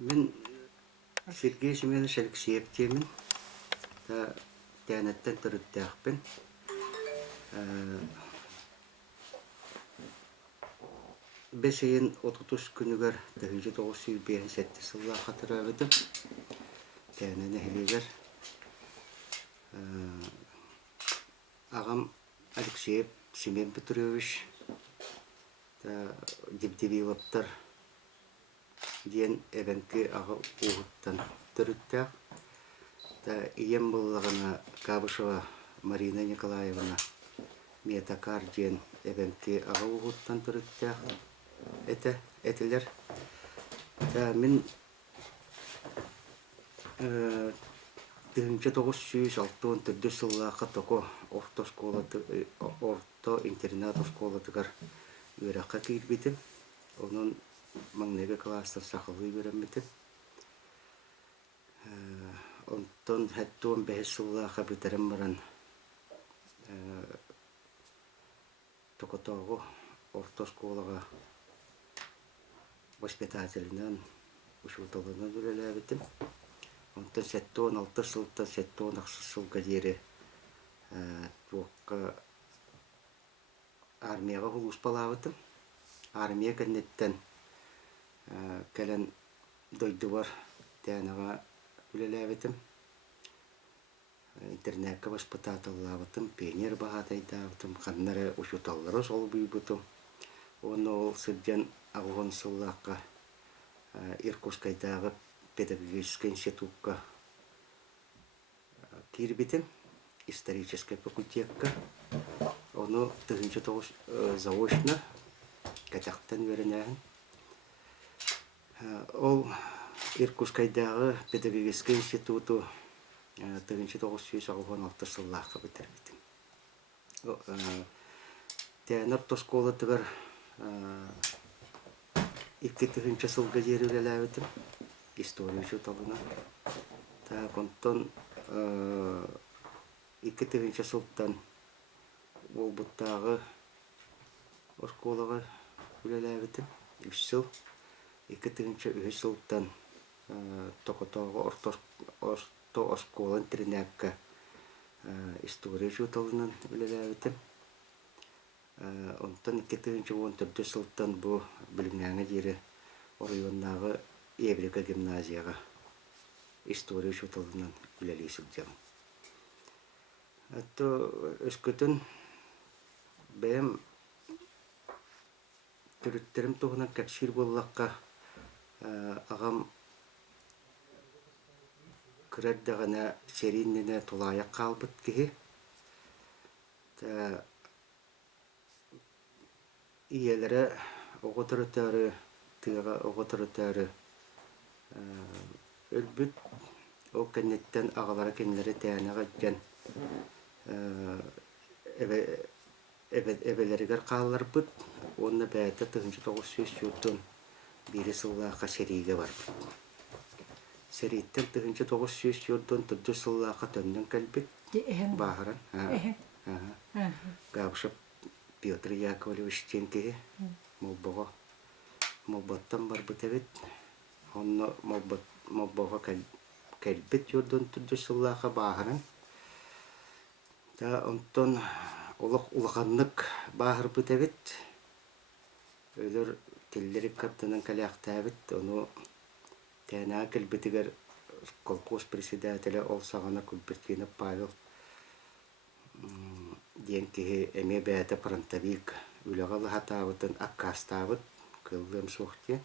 Мен Сергей Семенович Алексеев темин. Тянаттан төрүттääхпин. Бесейин 30 күнүгөр 1905 сылла хатырабытым. Тянаны хилигер. Агам Алексеев Семен Петрович дибдибилоптар диен эбенки ага угуттан төрүттääх. Ием буллагана Кабышева Марина Николаевна Метакар диен эбенки ага угуттан төрүттääх. Этелер. Мен 1906 сыллаакка токо орто интернат школатыгар үйракка кирбитим. Онун маңнеге класстар сакылы берембитим. Онтон хэттуон 5 сыллаакка битерем баран токотого орто школага воспитателинен ушуталынан үлелебитим. Онтон 16 сылта 16 сылга диэри туокка армияга улус балабытым. Армия кеннеттен келен дойдубар тянага үлелебитим. Интернетке воспитателлабытым, пионер багатайдабытым, каннары ушуталлары сол буйбутум. Оны ол сырден агугон сыллаакка Иркутскайдагы педагогический институтка кирбитим, исторический факультетка. Оны тыгынчы заочно катактан веренәһен. Ол Иркутскайдагы педагогический институту тыгынчы 1916 сыллаакка битербитим. Тянар школа тыгар 2 сылга жери үлелебитим. История шуталына. Контон 2 сылтан ол буттагы школага үлелебитим. 3 сыл. 2 сылтан токотого орто школа интернетка история шуталынан үлелебитим. Онтон 2 сылтан бу билимнәңе жери орыйоннагы Еврика гимназияга история шуталынан үлелисилдем. Өскөтөн бэм түрүттерим тугунан капсир боллакка агам кырардагана сериннене тулаяк калбыт кихи. Иелere oğutarıtarı, tığaga oğutarıtarı ölbüt o kennetten ağalara kendileri teyanağa gen ebeleriger kallar bıt onunla bəyətə 1900 biri sıllaqa seriga var. Seritten 1900 yurdun 4 sıllaqa tönden kalbit bağıran. Gavşap Петр Яковлевич Тянский, молбаттан бар битебит. Онно молбага калбит юрдун tuddu сыллаха баһырын. Онтон улаханнык баһыр битебит. Өлөр теллерик каптанын каляктабит. Ону тана калбитигер колхоз председателя ол сагана Кульбертина Павел Деньки эме бәті парантавик үліғалы хатабытын аккастабыт кылдым соқты.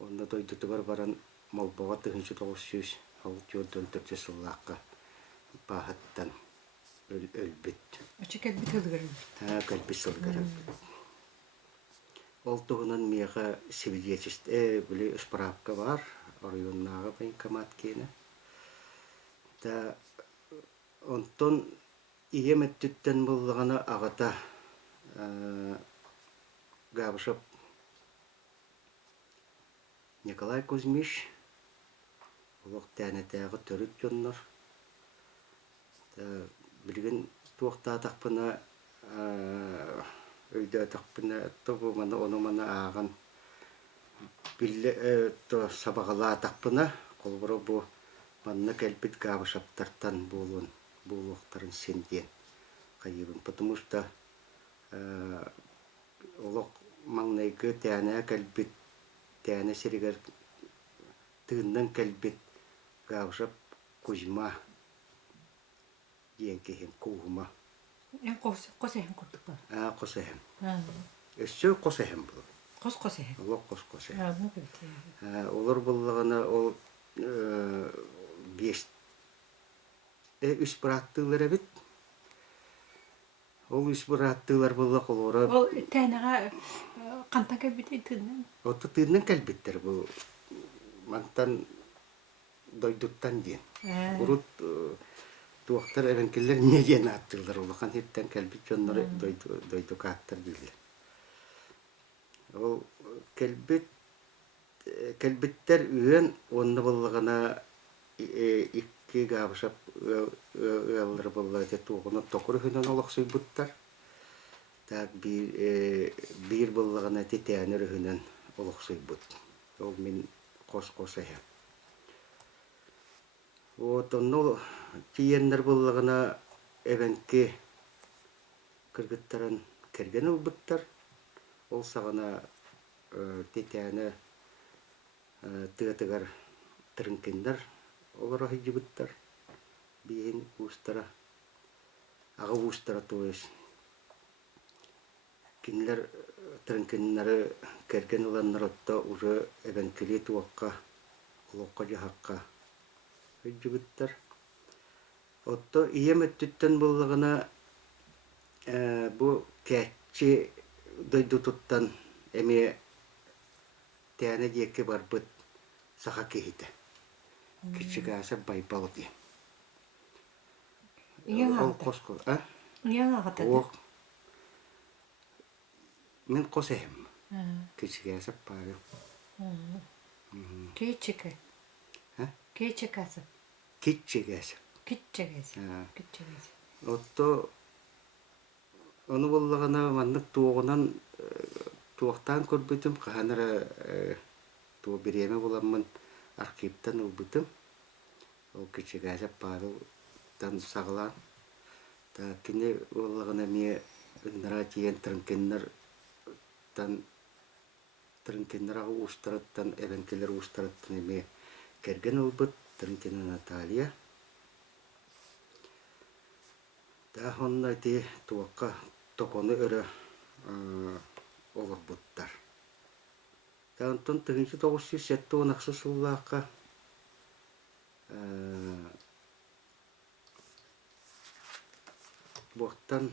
Онда дойдыты баран молбаға 1900 алып 4 сыллаққа бағыттан өлбет. Очы кәлбет ылғырын? Кәлбет ылғырын. Ол тұғынан меға свидетельств білі справка бар, орайоннағы военкомат кені. Онтон иеметтіттен болғаны ағата Габышев Николай Кузьмич олық тәнетәғі түріт жоннар. Білген туақта тақпына өйді тақпына тобы мана оны мана ағын Билле то сабагала таппына колборо бу манна келбит габышаптартан булуктарын сенде кайыбын, потому что олок маңнайгы тәне келбит тәне серигер тыыннан келбит габышап Кузьма диэн кехем куума. Косехем курдук бар. Косехем. Өссө косехем бул. Косехем. Олок косехем. Ну кете. Олар буллагана ол беш үс браттылар бит. Ол үс браттылар булла колора. Ол тәнега кантан келбит тыыннан. Отто тыыннан келбиттер бу. Мантан дойдуттан диэн. Урут туактар эвенкеллер не диэн аттылар. Улахан хиттен келбит жоннары дойду кааттар дилер. Ол келбиттер үйен онны буллагана икки габышап ыаллар булла те тугуна токур хүнөн олоксуй буттар. Так бир буллагана тетянер хүнөн олоксуй бут. Ол мен кос-косеhem. Вот онно тиеннер буллагана эвенке кыргыттарын керген улбуттар. Ол сагана тетяны тыгатыгар тырынкендер олар хижибыттар. Биен устара ага устара то есть кинлер тырынкеннары керген уланнарытта уже эвенкели туакка олокка жахакка хижибыттар. Отто иеметтүттен буллагана бу кәччи дойдутуттан эме тәне диекке барбыт саха кехите. Кичигаса байбал ди. Ол коско, Яңагата. Ок. Мен косем. Кичигаса пары. Кечике. Кечикасы. Кичигаса. Кичигасы. Отто onu bolлагана маннык туогунан туактан көрбүтүм каханара туу биреме боламмын архивтан улбутум. Ол кичигаса Павел тан саглан. Та кине боллагана ме нара тиен трынкеннер тан трынкеннер устараттан эвенкелер устараттан ме керген улбут трынкена Наталья. Та хонна ти туакка токону өрө олор буттар. Та онтон 1907 нақсы суллааққа буқтан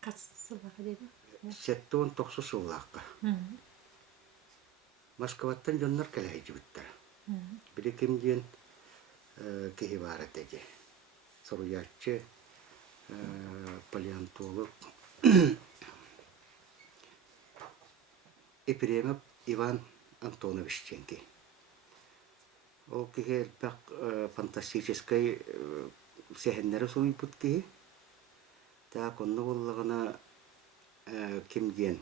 Кассылақа дейді? 19 суллааққа. Москваттан жоннар кәләй жібіттар. Бірі кемден кехи бары теге. Соруячы палеонтолог Епремов Иван Антонович Тянский. Ол кихе пак фантастической сехеннері суй бут кихе. Та конны боллагана кемден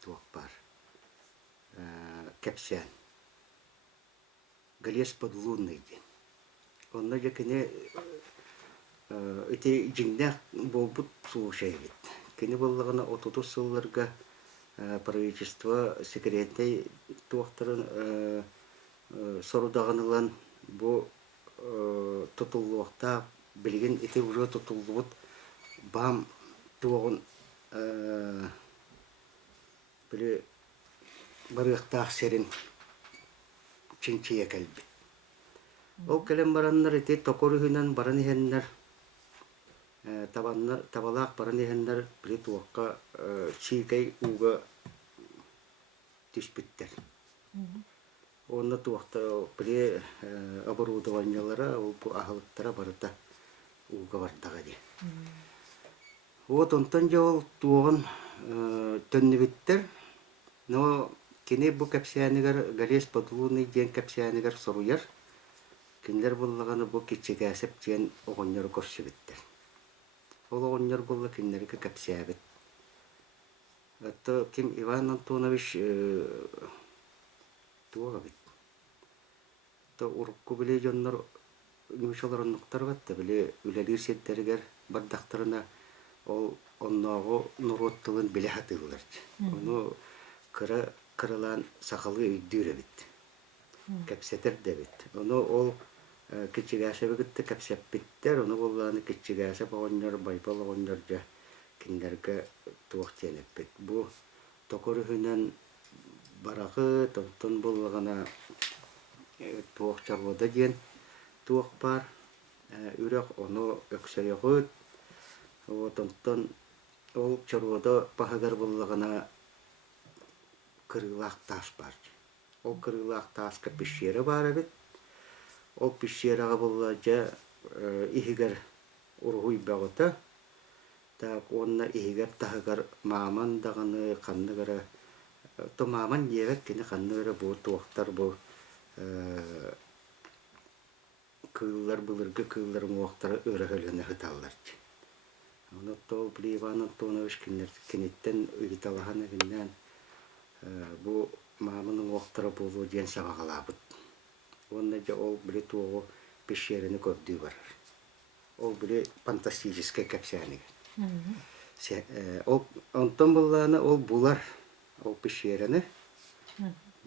туак бар. Кепсен. Галес подлунный ден. Онна жакене эти жиңнах болбут слушайбит. Кене боллагана 30 сылларга правительство секретный туактарын сорудагынылан бу тутулуакта билген эти уже тутулуут бам туогун биле барыктаак серин чинчия келбит. Ол келем бараннар эти токорухунан баран ихеннер табалаак баран ихеннер биле туакка чийкай уга түспүттер. Онна туакта биле оборудованиялары бу ахылыктара барыта уга бардага ди. Вот онтон жол туогун төннүбүттер. Но кене бу капсиянигер галес подлунный ден капсиянигер соруяр. Кинлер буллаганы бу кичигәсеп ден огоннор көрсүбүттер. Ол огоннор булла кинлерге капсиябыт. Это Ким Иван Антонович туага бит. То урукку биле жоннор нучаларынныктар батта биле үлелир сеттеригер бардактарына ол онногу нуроттылын биле хатылар. Ону кырылан сакалы үйдүрө бит. Кепсетер дебит. Ону ол кичигәсе бигитте кепсеппиттер, ону болланы кичигәсе богоннор байбал огоннорга киндерге туактенеппит. Бу токорүнөн барагы тонтон боллагана туакчарбода ден туак бар. Үрөк ону өксөйөгөт. Тонтон ол чарбода пахагар боллагана кырылак таш бар. Ол кырылак таска пещера бар бит. Ол пещерага боллажа ихигер ургуй багыта. Так онна ихигер тахагар маман даганы канныгара то маман евек кини канныгара бу туактар бу кыллар булыргы кыллар муактары өрөгөлөнө хыталлар. Ону то Иван Антонович кинеттен ыйталаханы гиннен бу маманын муактары болуу ден сабагалабыт. Онна же ол биле туогу пещераны көрдүү бар. Ол биле фантастический капсяник. Ол онтон булланы ол булар ол пещераны.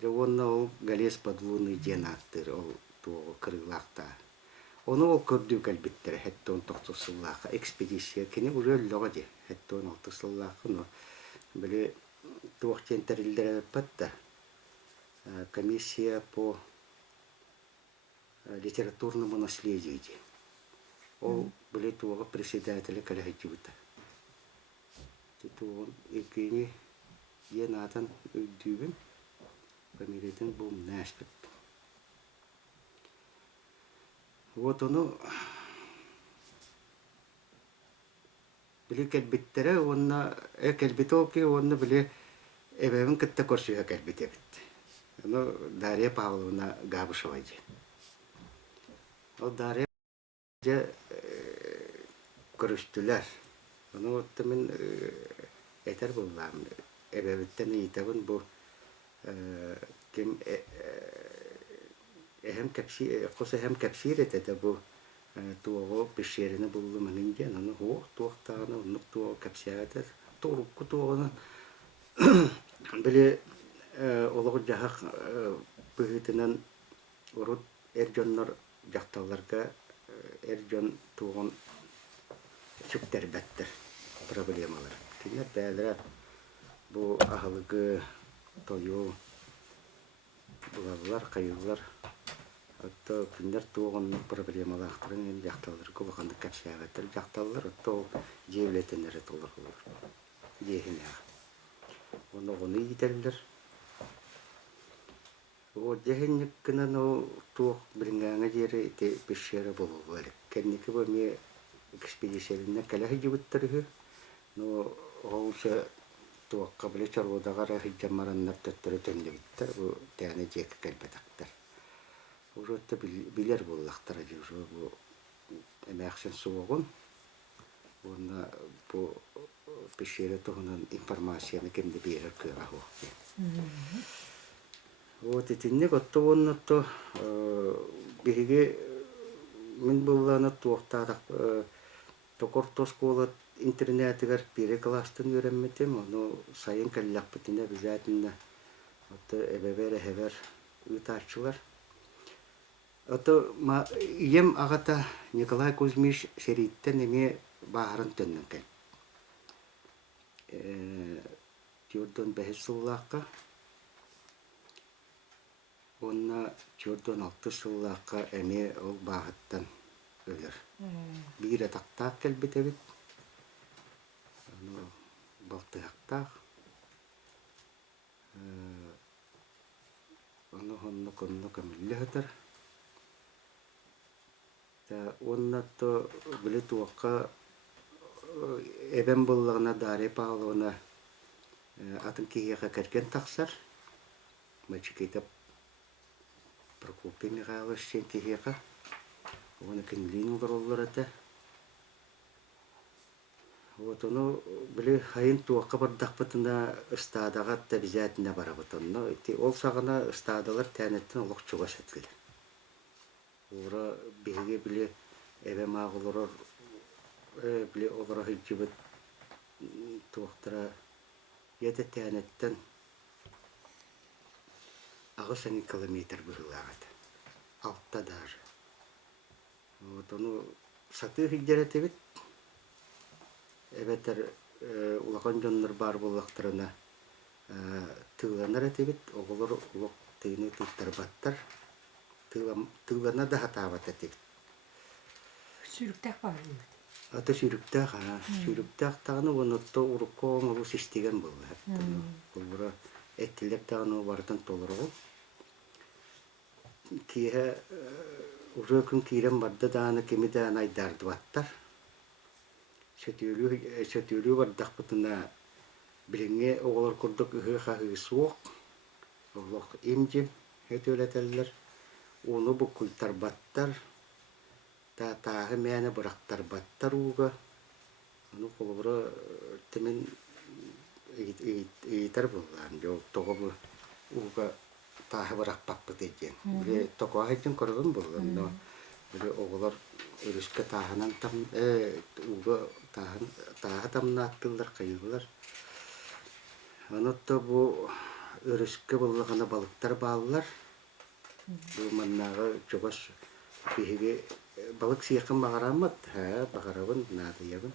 Жогонна ол галес подлунный ден аттыр ол туогу кырылакта. Оны ол көрдүү калбиттер хеттон тохтосуллака экспедиция кини уже логади хеттон тохтосуллака но биле туохтентерилдер патта комиссия по литературному наследию. Ол были туога председателя коллектива. Титул икини енатан үдүбүн фамилиятын бум наспет. Вот оно били келбиттере онна келбитоки онна били эбевин кытта көрсүгө келбитебит. Оно Дарья Павловна Габышевади. Ол Дарья көрүштүлөр. Ону мен этер буллам. Эбевиттен ыйтабын бу ким эһем капсир этете бу туого пещерини буллу менинген аны хоо туактааны онук туого капсиата турукку туоганы биле олого жахак быгытынан урут эржоннор жакталарга эржон туогон сүктербеттер проблемалар. Кинер бәлер бу ахылгы тою буларлар кайылар отто кинер туогон проблемалардан жакталар кулганда капсиагатыр жакталар отто жевлетенер толор. Дегене. Оны гоны итерлер. О дегенник кына но туок бирингаңа жери те пещера болуу керек. Кенники бу ме экспедицияны калах жибиттер. Но оуса туакка биле чарбодагара хиджамараннар төттөрө төндөбүттер. Бу тәне жек келбетактар. Ужотта билер боллактар жер бу эмаксын суогун. Онда бу пещера тогунан информацияны кемде берер кыгаху. Вот этинне готтогоннотто бириге мен булланы туактаак токортос школа интернетигер бире класстын үйренметем, но сайын каллакпытына обязательно отто эбебере хебер үтачылар. Отто ем агата Николай Кузьмич Сериттен эме баарын төннөн кел. Тюрдон бехсуллакка онна чурдон 6 сыллакка эме ол багыттан өлөр. Бире тактак келбетебит. Аны балтыактак. Аны хонно конно камиллетер. Та оннато биле туакка эбен боллагына Дарья Павловна атын кийеге керген таксар. Мачикетеп Прокопий Михайлович кийеге. Оны кинлин олар это. Вот оно были хайын туаққа бардақпытына стадағат обязательно барабытын. Эти ол сағына стадалар тәнеттен олық чуға сәтілер. Ура беге біле әбе мағылырыр, біле олыра хыджыбыт туақтыра еді тәнеттен ағысаны километр бұғылағады. Алтта даже. Вот оно саты хыджар әтебет. Эбетер улахан жоннор бар боллактарына тыыланар этебит, оголор улук тыйны туттар баттар, тыылана да хатабат этебит. Сүйріктәк бар еді. Аты сүйріктәк, сүйріктәк тағыны онытты урукко оңылу систеген болды. Бұл әттілеп тағыны бардын толыр ол. Кие уже күн кирен барды дағыны кеми дағыны айдарды баттар. Сөтүлүү бардақпытына билеңе оғылар күрдік үхі суық, оғылық емжем өтөлетелер, оны бұқылтар баттар, тағы мәні бұрақтар баттар уға, оны қолыбыры темен ейтер болған, жол тоғы уға тағы бұрақ бақпыт екен. Біле тоқуа екен көрген болған, біле оғылар өріскі тағынан уға тағы тамнаттылар, қайылар. Анытта бұл өріскі болғаны балықтар балылар. Бұл маннағы чоғаш бейге балық сияқын бағарамат, бағарабын, нады ебін.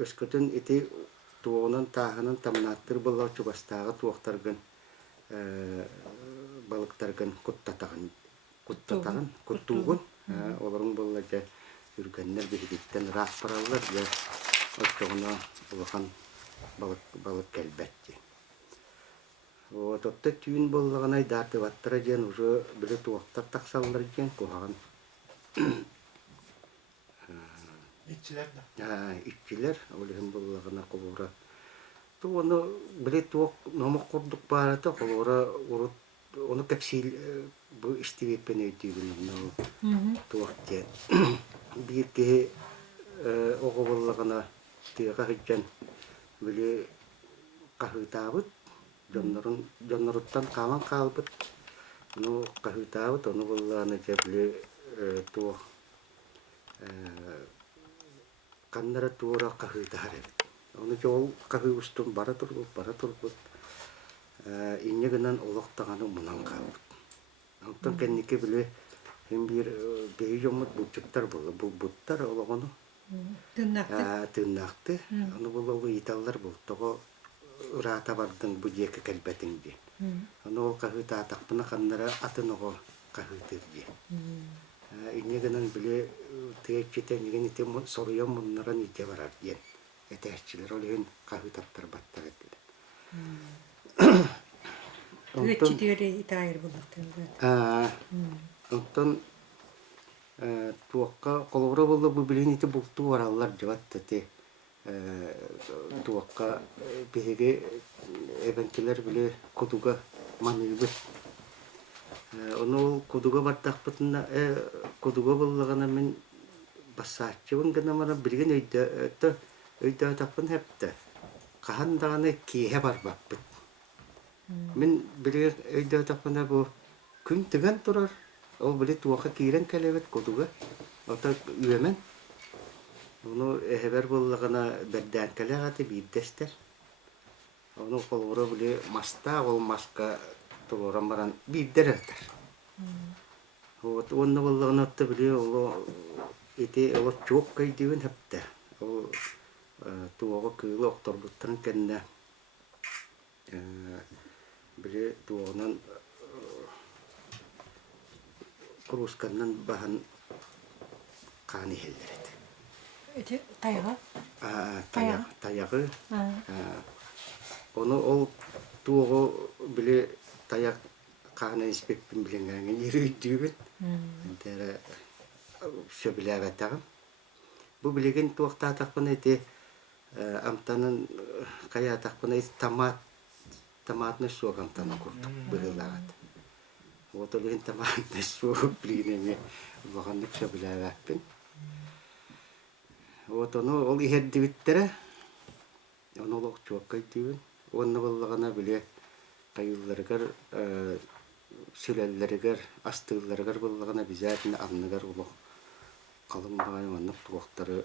Өскөтін еті туғынан тағынан тамнаттыр болғар чоғастағы туақтарғын балықтарғын құттатағын, құттуғын. Оларын болғар үргеннер бейдіктен рақ паралар, оттоғына ұлыған балық кәлбәтті. Отты түйін болғаны айдарды баттыра жен, уже білі туақтар тақсалылар жен, көғаған. Итчілер, олығын болғаны қолуыра. Оны білі туақ номық құрдық барады, қолуыра оны кәпсейл бұл істевеппен өйтігін туақты. Bir ki oğullarına tüyaka hıccan böyle kahıtabıt, canlarından kalan kalbıt. Onu kahıtabıt, onu oğullarına böyle tuğ kanlara tuğra kahıtabıt. Onu çoğul kahı üstün bara turgut. İnne günden oğluqtağını munan kalbıt. Ondan kendiki böyle hem bir beyjomut buçuklar buldu. Bu butlar oğlu tırnaktı. Onu buldu itallar buldu. O rata vardın bu yeke kalbetinde. Onu o kahve tatakpına kanlara atın o kahve terdi. İnegenen bile teçheten yeni tem soruyor bunlara nice var diye. Eteççiler olun kahve tatlar battar ettiler. Teçhitleri itayır buldu. Ondan tuakka kolora bolda bu bilen iti bultu varallar javattı. Tuakka behege ebenkiler bile koduga manıbı. Onu koduga bartaqpatına koduga bollagana men basatçıbın gana mana bilgen öydö tapın hepte. Kahandağını kihe var bakpıt. Men bilgen öydö tapına bu gün tıgan turar. O böyle tuğaka kiren kelebet koduga. Ota üyemen. Onu eheber bollagana berden kelegati biddester. Onu kolora böyle masta ol maska toloran baran bidder eter. Onu bollagana otta böyle o ete o çok kaydiven hepte. O tuğaka kıyılı oktor buttan kenne. Böyle tuğanan kuruskandan bahan kani hellerit. Öte tayağı? Tayağı. Onu ol tuğu bile tayak kani ispektin bilengangin yeri üddüğün. Dere şöbile batağım. Bu bilegen tuğakta takpana eti amtanın kaya takpana eti tamatını soğuk amtanı kurduk. Bığılagat. Вот олин таман несу блинеме ваганнык шабылаваппин. Вот оно ол иһердибиттере. Оно лох чуаккайдыбын. Онна боллагана биле кайылларыгар сүлеллеригер, астыылларыгар боллагана бизаатына анныгар улох калың багайманнык туактары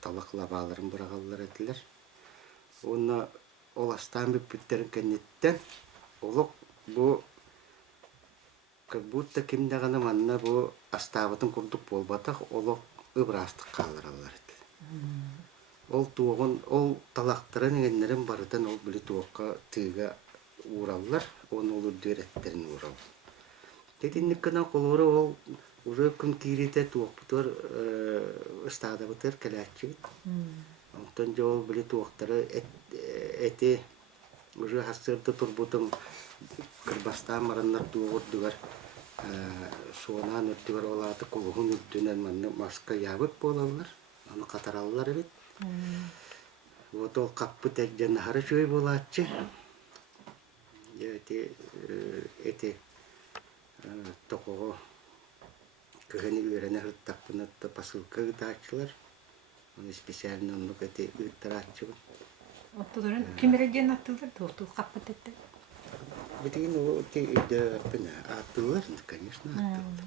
талаклабааларын бырагаллар этилер. Онна ол астан биппиттерин кеннеттен олох бу как будто кимдагана манна бу астабытын курдук болбатак олох ыбырастык калыралар. Ол туогун ол талактарын энгеннерин барытын ол били туокка тыга ураллар, оны олар дөреттерин урал. Тетинниккана колору ол уже күн кирите туокпутор стадабытыр келаччы. Онтон жол били туоктары эти уже хасырды турбутун кырбастан мараннар туогурдугар суонан өттүгөр олаты кулугун үттүнен манны маска ябык болалар. Аны катараллар бит. Вот ол каппы тегден хары чөй болатчы. Эти токого кыгыны үйрене хырттакпыны посылка гытаачылар. Оны специально оннук эти ыттараачы. Оттодорын кимереген аттылар докту каппы тетте. Битин о те үйдө пына аттылар, конечно, аттылар.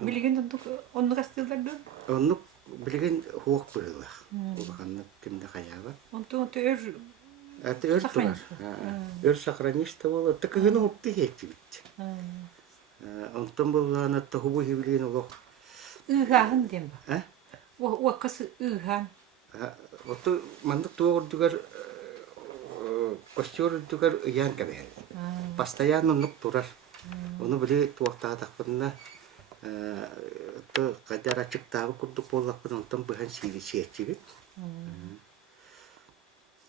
Билеген оннук астылар да? Оннук билеген хуок быылах. Улаханнык кимде хаяба. Онтон өр Это өр турар. Өр сохраништа боло. Такыгыны опты хетти бит. Онтон булланы тохубу хивлин олох. Ыгаһын демба. А? Уаккасы ыгаһын. Ото мандык туордугар костюрдугар ыян кабе. Постоянно нук турар. Оны биле туактаа такпында то кадара чыктабы курдук боллакпын онтон быхан сиечибит.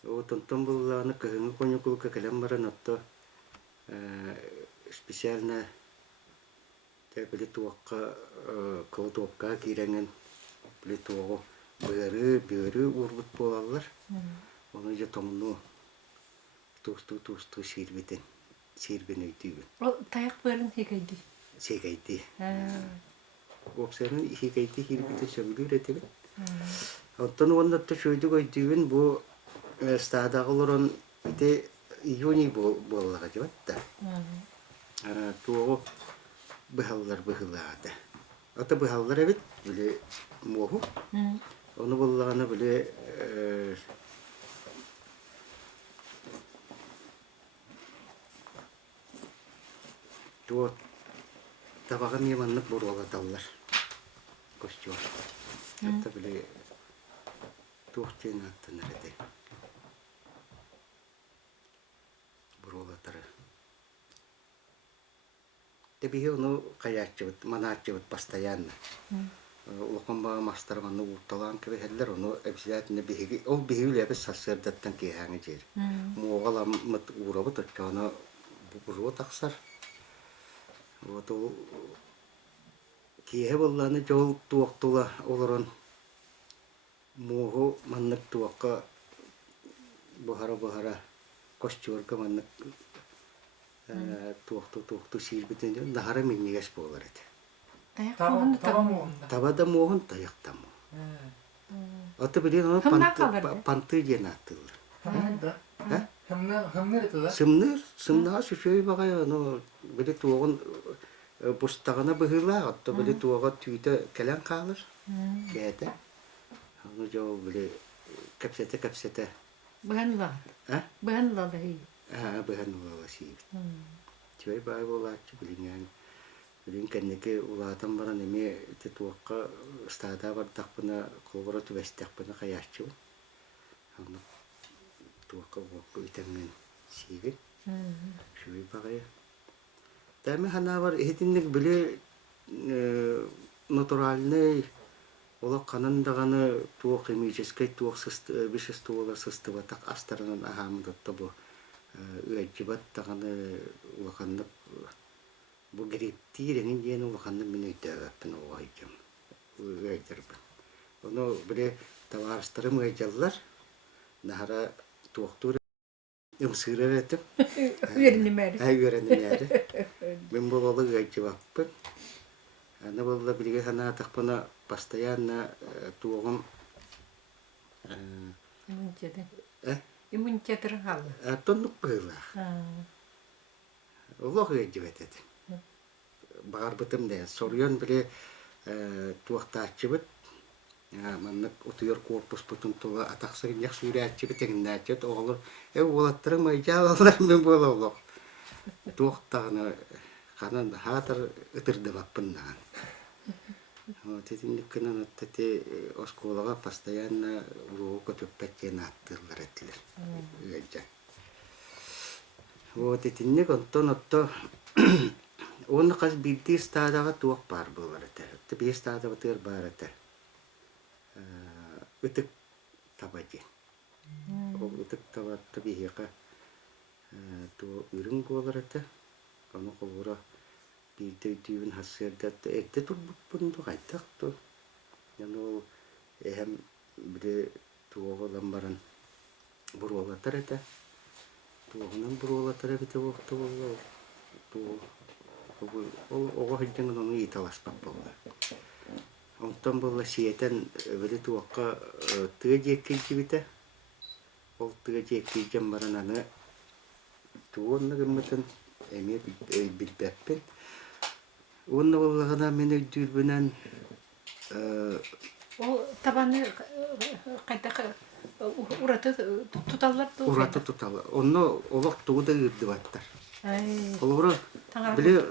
Вот онтон булланы кыгыны конюкулка келем баран отто специально те биле туакка колотопка киренген биле туого бөрү урбут болалар. Оны же томну тусту сирбитен сирбенөйдү. Ол таяк барын хекайди. Сегайди. Опсерин хикайти хирбите сөбүлүр этебит. Оттон оннотто шөйдүк өйдүбүн бу стадагылорон ите июни боллага жабатта. Туого быхыллаада. Ата быхыллар эбит биле моху. Оны боллаганы биле туо табага меманнык бурулаталлар. Костюм. Это биле тухтена тенреде. Бурулатары. Тебиге ону каячыбыт, маначыбыт постоянно. Улаканба мастарманы утталан кебехеллер, ону обязательно биги. Ол бигилебе сассердаттан кехаңы жер. Мугаламыт урабыт отчаны буруу таксар. Вот ол кие болланы жол туактула олорон мугу маннык туакка бухара костюрка маннык туакту сирбитен нахара миннигес болар эти. Табада мугун таяктаму. Аты билен панты женаттылар. Сымнаа сүшөй багай ну биле туогун бустагына быгыла атта биле туога түйте келен калыр. Бете. Аны жоо биле капсете. Быганла. Быганла да хи. Быганла си. Чөй бай болачы билingen. Билин кеннеке улатан баран эме те туакка стада бар такпына колбора түбестекпына каяччы. Аны туакка өйтенген сиги. Шөй багай. Тәме хана бар этинник биле натуральный олак канандаганы туак химический туак веществолар состава так астарынан ахамдатта бу ыжибат таганы улаканны бу грипти ренин ден улаканны минөйтәгәппен ойгым. Ыйдырбын. Оны биле товарстарым ыйжаллар. Нахара туактур Имсырыгытым. Үйренемәре. Айгөрәнәре. Мен булалы гайчыбаппын. Аны булла билге хана тахпына постоянно тугым Иммунитетер халы. тоннук было. Улох гайчыбатет. Багар бытым да сорьон биле туактачыбыт. Маннык утуйор корпус бутун тула атаксыгын як сүрәтчибит тегендәчет оглор. Улаттырың майжалалар мен бололох. Туактагына канан хатыр ытырды баппыннан. Вот эти никогда на те осколага постоянно урока туппетте наттылар этлер. Вот эти никогда то он каз бидди стадага туак бар булар эте. Те би стадага тыр бар эте. Үтүк табади. Ол үтүк табатты бихека то үрүн болар эте. Аны колура бийдей түйүн хассердат этте турбуппунду кайтак. Яны эһем бире туоголан баран буролатар эте. Туогунан буролатар эте вакты болду. Ол ого хиджен аны италаспак болду. Онтон болла сиетен бире туакка тыгыжекки жибите. Ол тыгыжекки жем баран аны туонна гыммытын эме билбеппин. Онна боллагана мен өйдүрбүнөн Ол табаны кайта ураты туталлар. Ураты тутал. Онно олох тууда үрдү баттар. Олора биле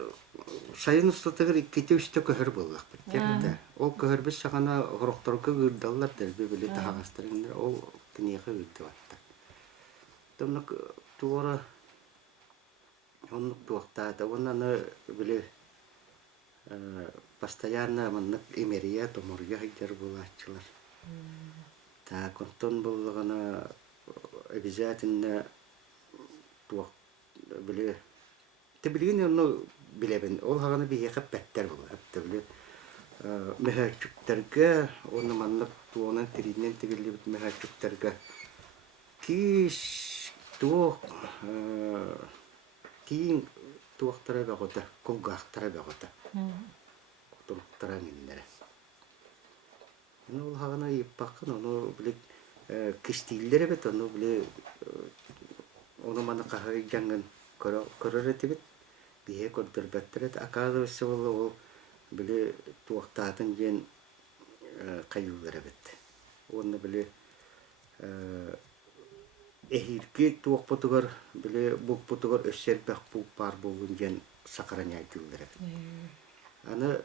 сайын устатыгыр 2-3 көһөр боллак бит. Ол көһөр бис сагана хорокторга үрдаллар дерби биле тагастырыңдар. Ол кинеге үрдү баттар. Томнук туора оннук туакта да онаны биле постоянно маннык эмерия томорга хидер булачылар. Так, онтон боллагана обязательно туак биле тебилген ону билебин. Ол хаганы бие каппеттер болду. Биле мехачуктерге оны маннык туонан тиринен тигилибит мехачуктерге киш туок тиин туактара багота, колгактара багота. Туактара миндере. Ну хагана иппакын ону биле кистиллере бет ону биле ону мана кахай жанган көрөрөтүбүт бие көрдөрбөттөрөт аказывается ол биле туактатын жен кайылдары бет. Оны биле эхирки туакпотугар биле букпотугар өссербек бул бар болгон жен сакарanya айтылдары бет. Аны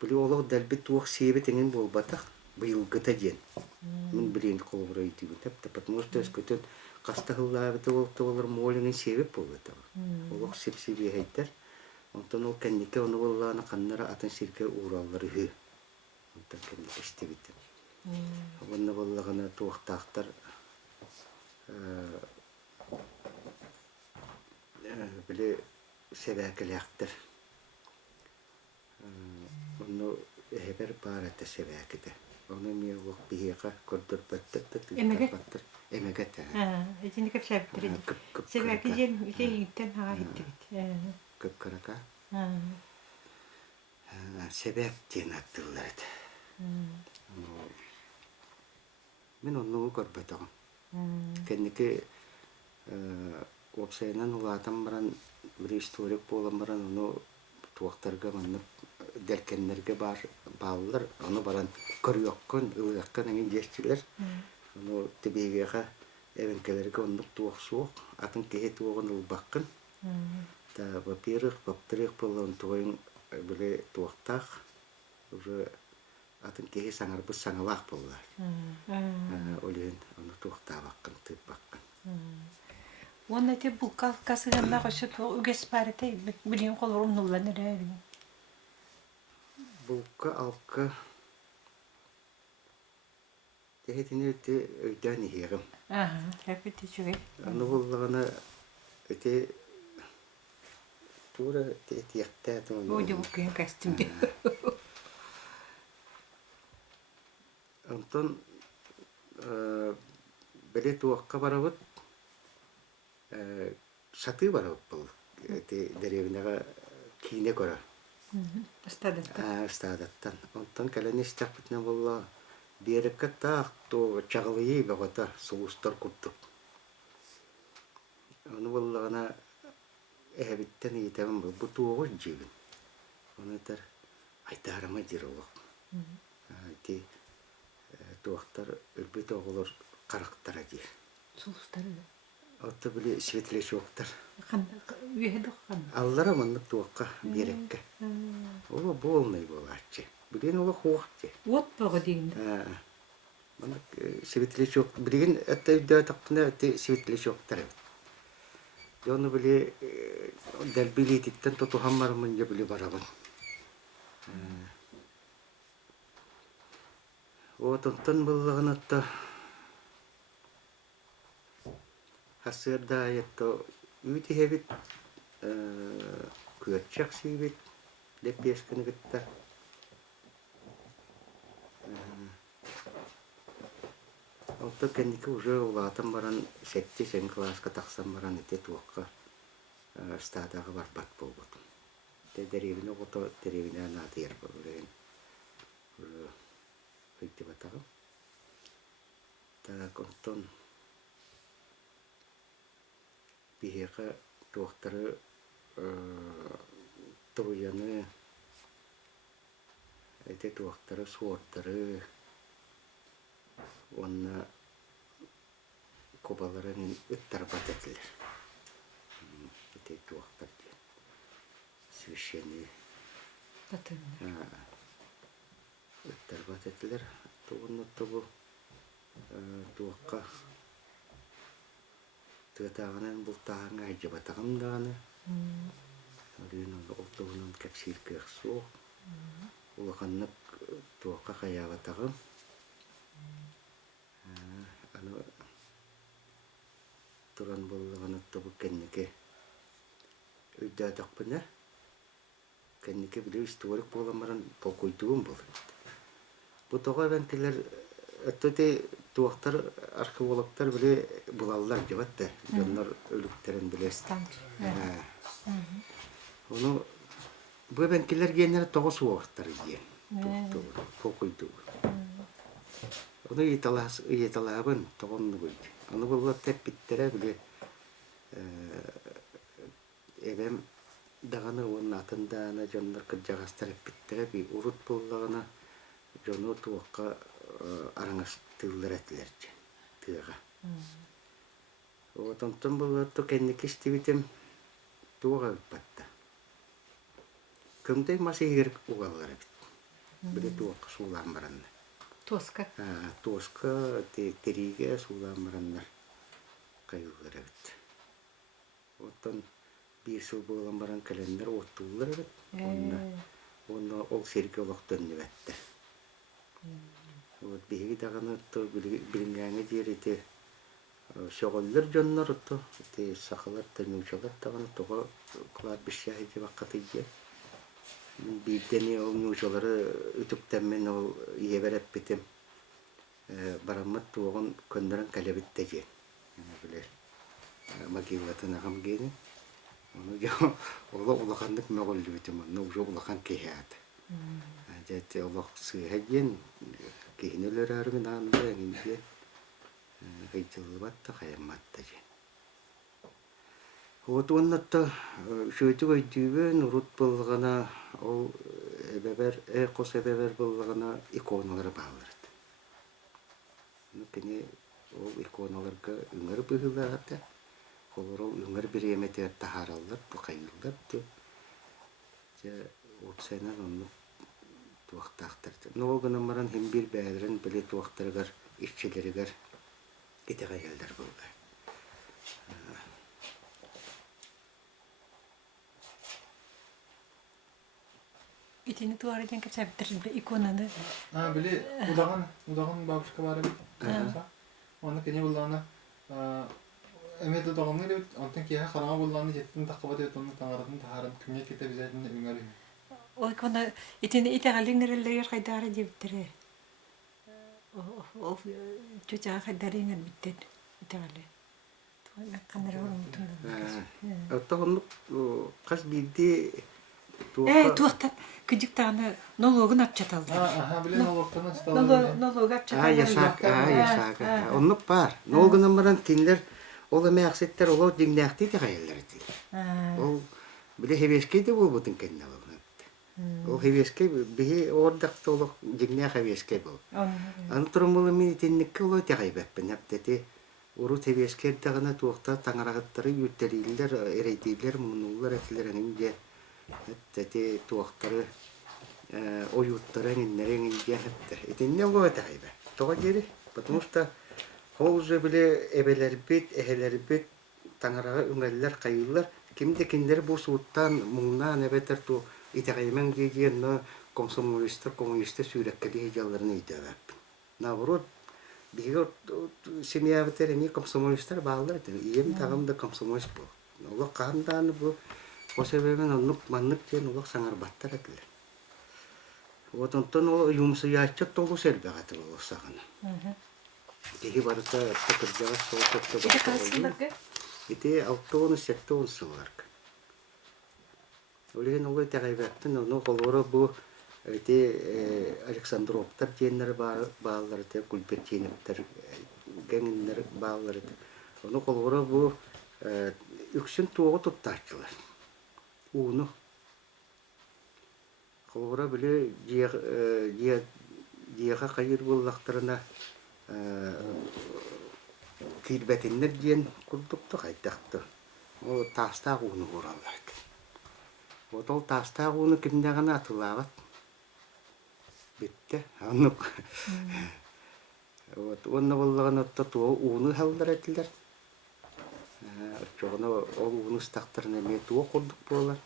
биле олог далбит туак себет энен болбатак быйылгыта жен. Мен билен колбура итүгүтеп, потому что өскөтөн кастагыллабыты болтолор молунун себеп болбата. Олог сепсиби хейтер. Онтон ол кеннике ону болланы каннара атын сирке ураллары хы. Онтон кеннике истебит. Онна боллагана туактактар биле себекелектер. Онно эбер барата себекете. Оны мен вак бияка көрдөрбөттөт. Эмегет. Эжини кепсептир. Себеки жеиттен хага хиттибит. Көпкарака. Себек ден аттылар. Мен онну көрбөтөм. Кеннике опсайнан улатам баран бир историк болам баран ону туактарга манып делкеннерге бар баллар ону баран көрөккөн ылыккан эми жештилер. Ону тебегега эвенкелерге онну туаксук атын кеhe туогун улбаккын. Та во-первых, во-вторых, полон тоин биле туактак уже атын кеhe саңарбы саңалак боллар. Олен ону туактабаккын тыпбаккын. Онна те бул касыганна кошо үгес барыты билен колорун нулланыр. Булка алка техетине те өйдән иһегем. Хәпите чугай. Аны буллагана эте тура те тиякта тон. Оде букын костюмде. Антон биле туакка барабыт саты бар был. Это деревняга кине кора. Стадаттан. Онтан каленис тапытна болла. Берекке так то чаглые багата соустар куттук. Оны боллагана эбиттен итем бу туого жибин. Оны тар айтарама жиролок. Ти туактар үлбүт оголор карактара жир. Соустар. Отто биле светлешоктар. Үйедік қан. Аллара мандык туакка берекке. Ола болмай болачы. Билен ола хоқте. От бағы дейін. Мандык светлешок. Билен это үйді тақпына это светлешоктар. Жоны биле дәл билетиттен тотухаммар мынжа биле барабын. Отонтан боллағын атта хасырда етто үйті хебит көтчак сейбит деп бескіні гітті. Олты кәндікі уже улатын баран сәтте сен класска тақсан баран ете туаққа стадағы барбат болбатын. Деревіне ғото деревіне наты ер болуын. Уже өйті батағым. Так, онтон бихеға туақтары тұруяны әте туақтары суорттары онна кобаларын өттар бат етілер. Әте туақтар священный өттар бат етілер. Туғын ұтты туаққа тағанын бұл тағын әйджі батағым дағаны. Олын олтығынан кәпсілкі ұқсуқ. Олықаннық туаққа қая батағым. Туран болған ұтты бұл кәннеке өйді атақпына. Кәннеке біле историк боламаран полкойдуым болды. Бұл тоға бәнкелер өттөте туақтар, археологтар біле бұлалар жабатты. Жонлар өліктерін білес. Оны бұл бәнкелер генері тоғыз уақтар ген. Полкойдуым. Оны еталабын тоғынны көйді. Оны бұлға тәппеттері біле әбәм дағаны оның атындағына жонлар кіржағастар әппеттері бей ұрыт болғағына жону туаққа араңас тыллар әтілерді тыға. Отонтон бұлғатты кәннеке істебетім туға өппатта. Көмдей масы егер ұғалар әбет. Біле туаққа сулан баранны. Тоска. Тоска, териге сулан бараннар қайылар әбет. Отон bir сыл болған баран кәлендер оттулар әбет. Оны ол серге олақ дөнні бәтті. Вот биһиги даганы то билингәңе дирете шөгылләр җоннар то те сахалар төнүчәләр тагын тога клад бишәһи дип вакытыйды. Бидәне ул нүчәләре үтүктән мен ул еберәп битем. Барамат туган көндәрен калебиттәге. Биле магилатын агам гене. Оны я улахандык мәгълүм битем. Ну уже улахан кеһәт. Jadi Allah sehajian kehineler argın anda ince kayıtlıbat da kaymat da. O tuannatta şöyle koyduğu nurut bulgana o beber kos beber bulgana ikonalar bağlardı. Nükeni o ikonalarga ünger bıhıladı. Kolor o ünger bir yemete taharallar bu kayıllar da. Ya o sene onu туақтақтырды. Ноғын амаран хем бір бәдірін біле туақтырғар, ішчелерігер кетеға елдер болды. Итені туарыден кәсәбіттірін біле иконаны. Біле, ұдағын бабушка бары бит. Оны кене болғаны әметі тоғымны деп, онтын кейі қараңа болғаны жеттің таққыбат өт, оны таңаратын тағарын күнге кете бізәдін өңәрі. Ой, кона итені итәғалың нерелер қайдары дептірі. Чөтәға қайдары еңер біттен итәғалы. Канара урумтун. Оттогон кас бидди Туохта кыдыктагына налогын атчаталды. Билен олоқтан стало. Налог атчаталды. ясак. Оннук бар. Нолгынан баран кинлер ол эмээксеттер оло дигнэхти тагайлар ити. Ол биле хевеске де болбутун кенне ол. Ол хевеске бихи ордакта оло дигнэх хевеске бол. Антурум болу мен тенникке оло тагайбаппын аптети. Урут хевеске дагына туохта таңарагаттары юттелилер, эрейтилер, мунулар этилерин же. Тети туохтары оюттары иннерин же хетте. Итинне оло тагайба. Тога жери, потому что ол уже биле эбелербит, эхелербит, таңарага үңеллер, кайыллар, кимде киндер бу суuттан муңнан эбетер ту итагаймен жеген комсомолисттер, коммунисттер сүйреккеди жалларын ыйтабап. Наоборот, биге семья бетер эми комсомолисттер баалар, ием тагымда комсомолист бул. Оло кандай бу осебемен оннук маннык тен оло саңарбаттар этилер. Вот онтон ол юмсы яачат толу селбегаты болу сагына. Теги барыта токыржага соотопто Это калсыларга? Ити 6-7 сылларга. Олеген олой тагайбаттын, ону колоро бу Александровтар теннер баалар, кульпетинептер, геңиннер баалар. Ону колоро бу үксүн туого туттачылар. Уну. Колоро биле диэга кайыр буллактарына кирбетиннер диен курдукту кайтакты. О тастаа уну ураллар. Вот ол тастаа уну кимдегана атылабат. Битте. Анук. Вот онна боллаган отто тоо уну халдар этилер. Чогоно ол уну стактарына ме тоо курдук болар.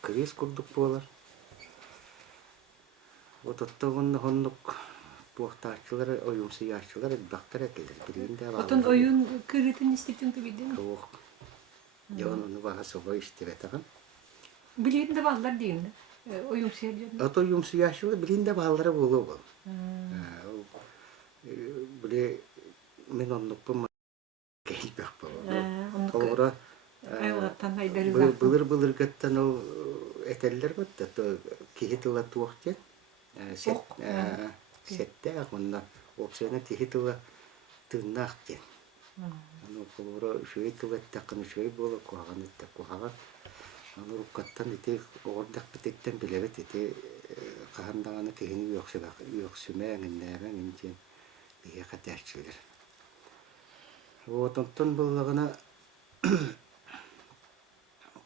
Крис курдук болар. Вот отто онна хоннук туохтаачылар, оюмсуяачылар бактар этилер. Билинде бар. Отон оюн кырытын истетин тубидин. Ох. Жон ону бага собой истебетаган. Билинде балдар дейин. Оюн серден. Ото оюмсуяачылар билинде балдары болу бол. Биле мен оннукпун келбек болду. Колора Айлаттан айдары. Былыр гаттан ол этеллер бат, то кихитыла туохтен. Сетте акманна опсена кихитыла тыннахтен. Ну колора шөйтыла такын шөй болу куаган этте куага. Аны руккаттан ите ордак битеттен билебет ите кахандаганы кихини юоксумэңиннээбэн инжен бие катарчылар. Вот онтон буллагына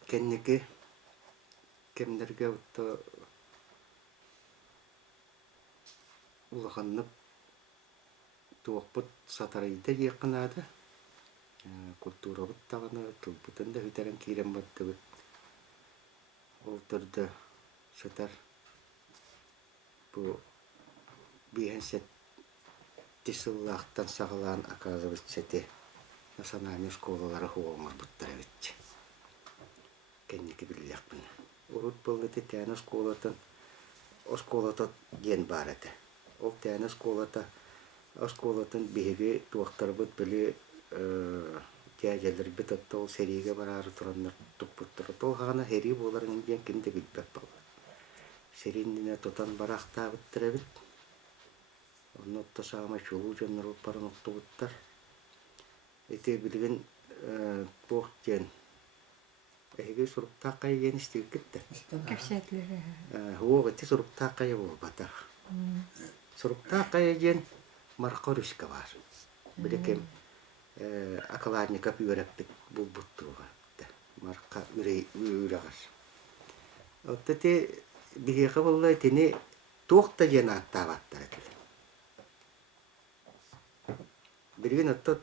кеннеке кемдерге утта улаханнып туокпут сатарайда якынады. Культурабыт тагына тылбытын да үтерен кирен баттыбыт. Ол турда сатар бу биенсет тисыллахтан сагалаан оказывается национальный школалары хуомар буттарабит. Кеннеке билляхпын. Урут болду тяна школата ген бар эте. Ол тяна школатын биһиги туактарбыт били тяжелер бит оттол сериге барар тураннар туппуттар. Тол хана хери боларын ген кинде билбеп бол. Серинне тотан барахтабыттырабит. Оннотто сама чулуу жоннор баран оттубуттар. Эте билген похтен эге суруктакай ген истикетте. Кепсетлери. Хуога те суруктакай болбата. Суруктакай ген маркорушка бар. Билекем акаларникап үйрәппит булбуттуга. Марка үрәгәс. Оттете биһиге буллай тени тохта ген аттабаттар. Билген отто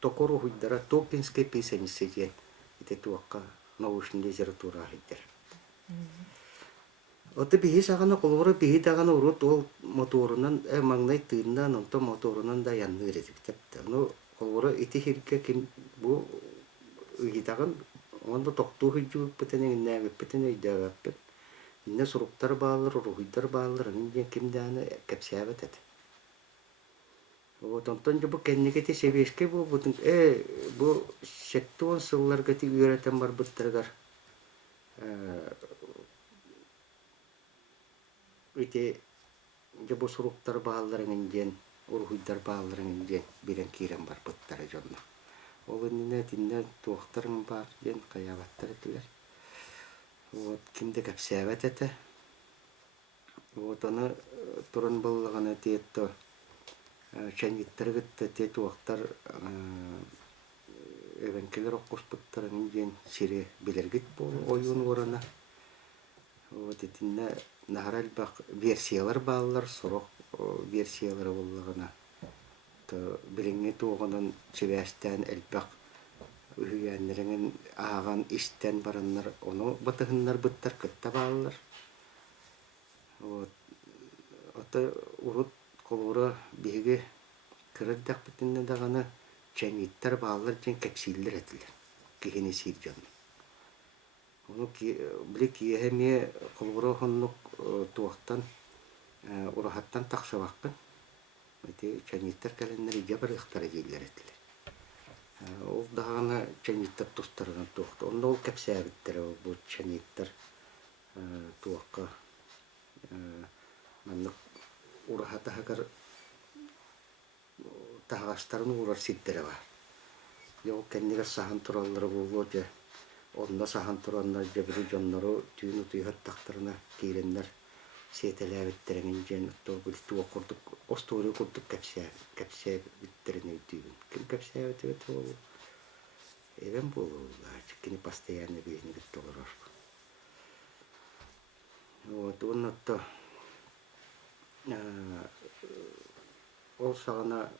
токору хуйдара токинский песенниси ген. Ите туакка научный литература хиттер. Отто биһи сагана колора биһи тагана урут ол моторунан маңнай тыындан онто моторунан да янны иретиптер. Ну колора ити хирке ким бу ыйтаган онда токтуу хыжуу бетенең нәгә бетенең дәвәп. Инне суруктар баалар, рухидар баалар, инде кимдәне кепсәбет эт. Вот онтон жо бу кеннигети себешке бу бутун бу шеттон сылларга ти үйрөтем бар буттаргар ите жо бу суруктар бааларын ден ургуйдар бааларын ден бирен кирен бар буттары жонно. Ол инне тинне туактарын бар ден каябаттар этилер. Вот кимде капсабат эте. Вот аны турун боллагана тиетто чаңиттаргытта те туактар эвенкелер окуспуттарын ден сире билергит бол оюн орона. Вот этинне нахарал бак версиялар баалар сорок версиялары боллагана. То билеңе туганын чебестен элбак үйәннәрен аган истен бараннар оны батыгыннар буттар кытта баалар. Вот ата урут колора биге кырдак битинне даганы чаңиттар баалар жен кепсиллер этилер. Кигени сиржан. Оны ки блеки эме колора хоннук туактан урахаттан такшабаккын. Эти чаңиттар каленнер жабыр ыктары дейлер этилер. Ол даганы чаңиттар тустарынан туакта. Онда ол кепсәбиттер бу чаңиттар туакка маннык урахатахагар тагастарын урар сиддере бар. Йок кеннигер сахан тураллары болу же онда сахан тураннар жебри жоннору түйүнү түйхаттактарына кийреннер сетелебиттерин жен то бул туакурдук остори курдук кепсе биттерин өтүбүн. Ким кепсе өтөт ол эвен болу чекини постоянно бизнес толорор. Вот оннотто ол сагана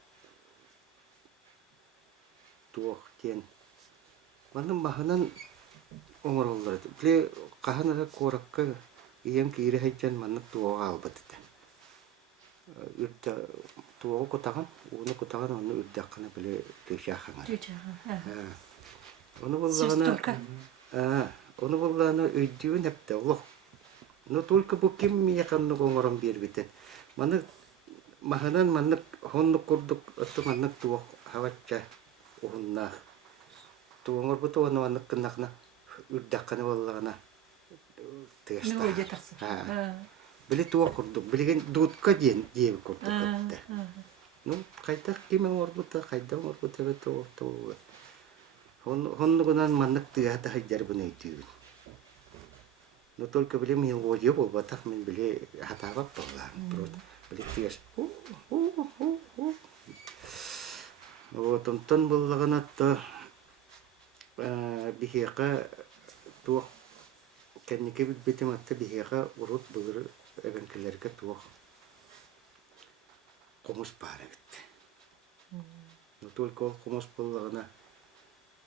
туактен манын маханан оңороллар. Пле каханара коракка ием кире хайчан манны туага албатыта. Үрдө туага котаган, уну котаган оны үрдаккана биле көшахаңар. Оны боллагана оны боллагана өйдүн эпте улук. Но только бу ким яканны оңорон бербитен. Маны маханан манны хонну курдук отто манны туак хавачча уунна. Туоңор бу тоonu манны кыннакна үрдаккана боллагана. Ну, где-то. Биле туак курдук, билеген дутка ден деби курдук этте. Ну, кайта ким оңорбута, кайда оңорбута бето то. Хоннугунан маннык тыята хайдар буны өйтүбүн. Но только биле мелодия болбатак мен биле хатабап болла. Биле тиеш. Вот онтон боллаганатта бихека туак кеннике битематта бихека урут булыр эвенкелерге туак комус барабит. Но только комус боллагана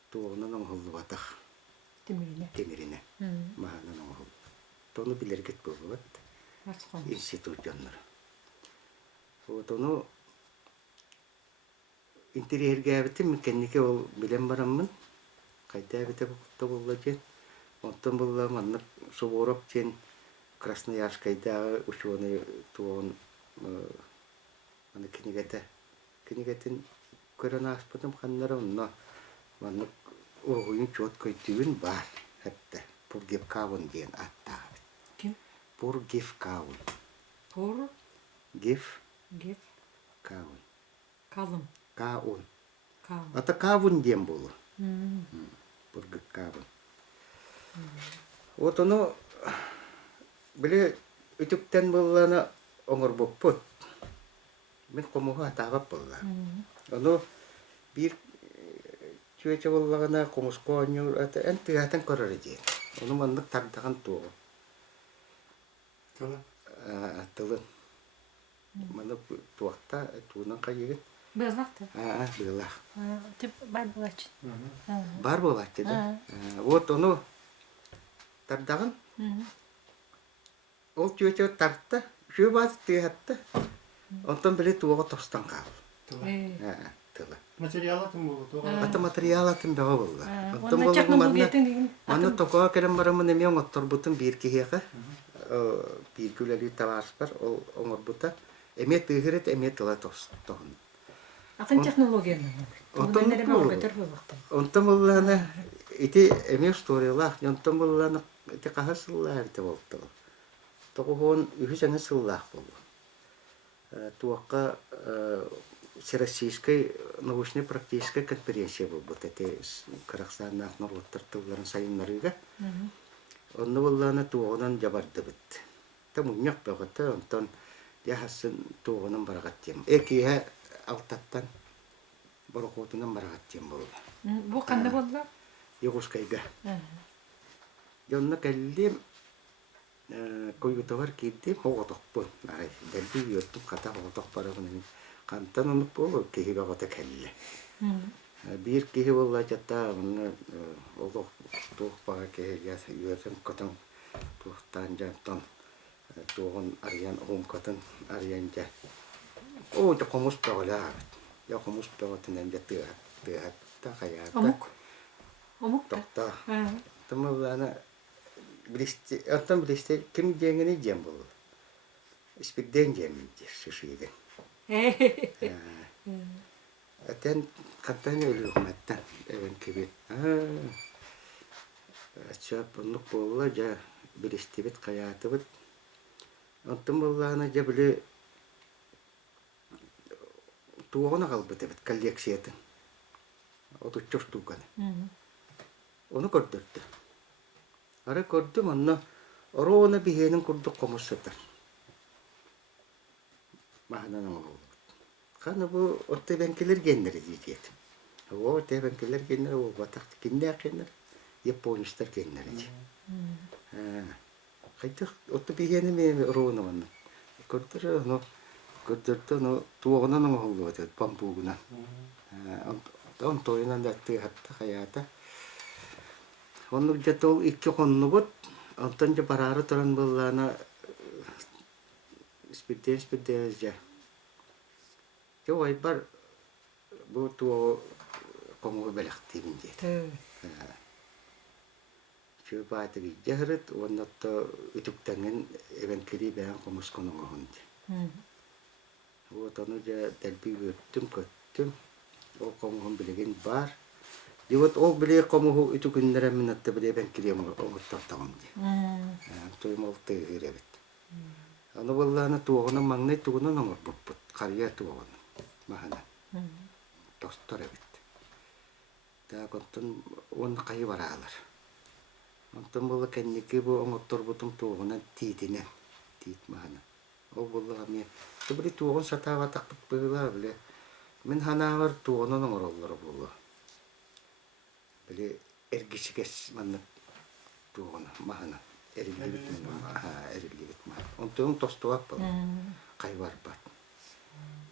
туагынан оңолбатак. Темирине. Маханан оңол. Тону билергет болбат. Институт жаннар. Вот ону интерьерге абитим мекеннике ол билен бараммын. Кайда абите букта боллажен. Онтон болла маннык Суворов жен Красноярскайда ученый туон аны кенигетин көрөн аспытым ханнара онно маннык огуйун чоткой түйүн бар хепте Пургев кавун деген атта. Ким? Пургев кавун. Гев кавун. Калым. Каун. Калым. Ата кавун дем болу. Пургев кавун. Вот оно биле үтүктен боллана оңор боппут. Мен комуга атагап болла. Оно бир чуече боллагана комуско онюр ата энтигатан көрөрөдү. Ону мандык тардаган туу. Тылы. Маны туакта туунан кайыгын. Быйлакты. Быйлак. Тип бар болачы. Бар болачы да. Вот ону тардаган. Ол чуече тартта, чуе бат тыгатта. Онтон биле туога тостан кал. Тылы. Материалатын болду. Ата материалатын бага болду. Онтон болду манна токоо керем барамын эме оңоттор бутун бир кихега. Бир күлөлү таварс бар, ол оңор бута. Эме тыгырет, эме тыла тостон. Атын технологияны. Онтомуллана ити эме историялах, онтомуллана ити кахасыллар ити болду. Тогоон үхүсеңе сыллах болду. Туакка всероссийской научно-практической конференция болду. Это Казахстаннах народтар тылларын сайыннарыга. Онны боллана туогунан жабарды бит. Тамуньяк багыта онтон яхасын туогунан барагат тем. Экиhe алтаттан борохотунан барагат тем болду. Бу кандай болду? Югускайга. Жонна келдим койгутовар кийди хоготокпун. Ай, дэлби йоттум ката хоготок барагын. Кантан онук болу кийге гота келли. Бир кийге болла жатта мына олох тух бага кийге юртен котон тухтан жантон тугун арьян омкотон арьянжа. О, то комус павла. Я комус павтен жаттыга. Та хая. Омук. Токта. Тамалана блисти, атам блисти ким жеңени жем болду. Испидден жем шишиген. Атен кантан өлүгматтан эвен кебет. Ачап онук болла жа блистибет каятыбыт. Антым боллана жа биле туогона калбыт эбит коллекциятын. Отучур туганы. Onu көрдөрдү. Ара көрдүм анна ороона бихенин курдук комуссатар. Маханан болду. Кана бу оттебенкелер геннери диет. О, оттебенкелер геннери о батакты кинде акенер. Японистар геннери. Кайта отты бихенин мен ороона манна. Көрдөрдү но туогунан болду деп бамбугуна. Он тойнан датты хатта хаята. Оннук жатол икки коннубут, онтон жа барары туран боллана спидден жа. Жо айбар бу туо комугу белектибин дейт. Жо бааты жахырыт, оннотто үтүктенген эвенкери бәян комус конуңгун де. Вот ону жа дәлби көттүм, ол комугун билеген бар. И вот ол биле комугу үтү күннәрен минутта биле бен кирем оңуттартагым ди. Той молты иребит. Аны болланы туогуна маңнай тугуна оңорбут. Кария туогуна. Махана. Достор эбит. Та контон он кайы баралар. Онтон болла кенники бу оңотторбутум туогуна тиитине. Тиит махана. Ол болла ме тубри туогун сатава тактык была биле. Мен ханавар туогуна оңороллор болла. Биле эргичигес манна тугуна махана эрилибит махана онтон тостуап бол кайбар бат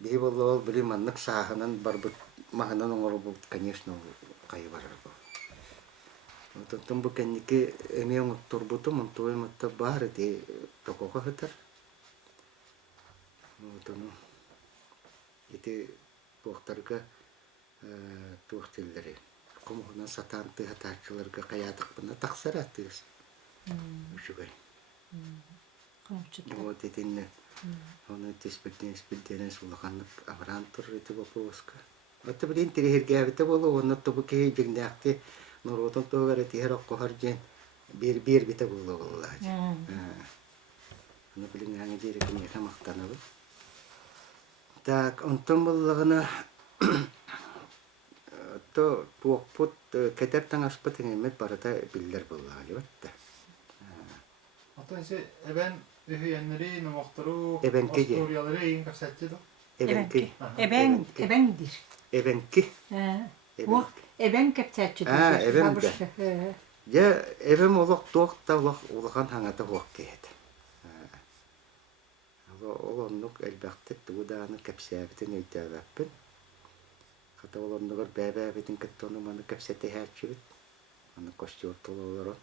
би болол биле маннык саханан барбыт маханан оңорбут конечно кайбар бол онтон бу кенники эмең турбутум онтой матта бар де токога хатар онтон ити буктарга туктеллери комуна сатан тыгатачыларга каядык бына таксаратыз. Ушугай. Вот этинне. Оны спидден сулганып абран туррыты вопроска. Это блин терегерге боло, оны тобуке жигнакты норотон тогара тирок кохаржен бир бите боло боллажы. Аны блин аны жерекне хамактанабы. Так, онтон боллагына то туокпут кетертен аспатын эмет барата биллер боллаали батта. Атансе эбен үһүяннери номохтору Эбенки. осториялары ин капсатчыды. Эбенки. Эбендир. Эбенки. О, эбен капсатчыды. Эбенки. Я эбен олох тоокта улахан хангата хооккеет. Олоннук элбахтет тудааны капсаабытын өйтөбөппүн. Ката олоннугар бәбәбитин каттону маны капсете хәчүбит. Аны костюртулорон.